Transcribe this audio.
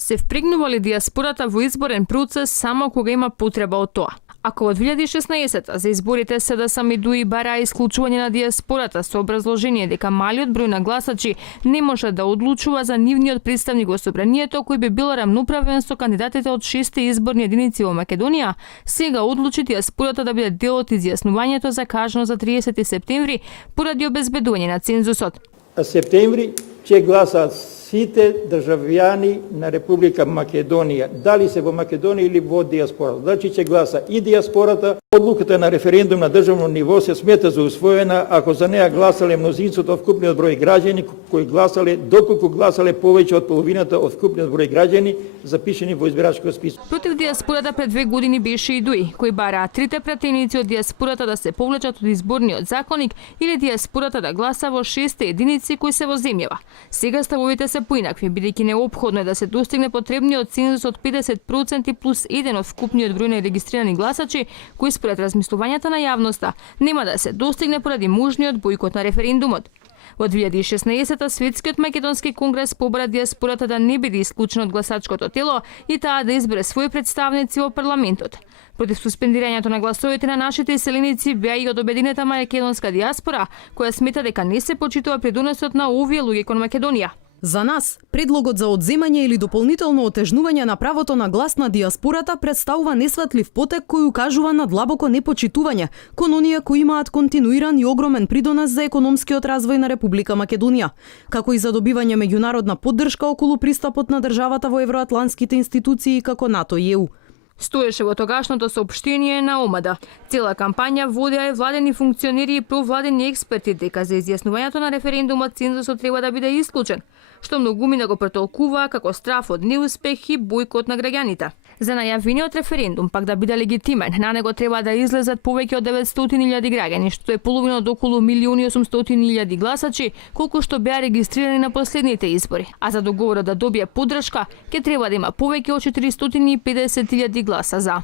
Се впрегнува ли диаспората во изборен процес само кога има потреба од тоа? Ако од 2016 за изборите СДСМ и бара исклучување на диаспората со образложение дека малиот број на гласачи не може да одлучува за нивниот представник во собранието кој би бил рамноправен со кандидатите од 6 изборни единици во Македонија, сега одлучи диаспората да биде дел од изјаснувањето закажано за 30 септември поради обезбедување на цензусот. Септември ќе гласаат сите државјани на Република Македонија, дали се во Македонија или во диаспората. Значи ќе гласа и диаспората. Одлуката на референдум на државно ниво се смета за усвоена ако за неа гласале мнозинството од вкупниот број граѓани кои гласале доколку гласале повеќе од половината од вкупниот број граѓани запишани во избирачкиот список. Против диаспората пред 2 години беше и ДУИ, кој бараа трите пратеници од диаспората да се повлечат од изборниот законник или диаспората да гласа во 6 единици кои се во земјава. Сега ставовите се поинакви, бидејќи неопходно е да се достигне потребниот цензус од 50% плюс 1 од вкупниот број на регистрирани гласачи, кои според размислувањата на јавноста нема да се достигне поради можниот бојкот на референдумот. Во 2016 Светскиот македонски конгрес побара диаспората да не биде исклучена од гласачкото тело и таа да избере своји представници во парламентот. Против суспендирањето на гласовите на нашите иселеници беа и од обединета македонска диаспора, која смета дека не се почитува придонесот на овие луѓе кон Македонија. За нас, предлогот за одземање или дополнително отежнување на правото на глас на диаспората представува несветлив потек кој укажува на длабоко непочитување кон оние кои имаат континуиран и огромен придонес за економскиот развој на Република Македонија, како и за добивање меѓународна поддршка околу пристапот на државата во евроатлантските институции како НАТО и ЕУ. Стоеше во тогашното соопштение на ОМАДА. Цела кампања водеа и владени функционери и провладени експерти дека за изјаснувањето на референдумот цензусот треба да биде исклучен, што многумина го претолкуваа како страф од неуспех и бојкот на граѓаните. За најавениот референдум пак да биде легитимен, на него треба да излезат повеќе од 900.000 граѓани, што е половина од околу 1.800.000 гласачи, колку што беа регистрирани на последните избори. А за договорот да добие поддршка, ќе треба да има повеќе од 450.000 гласа за.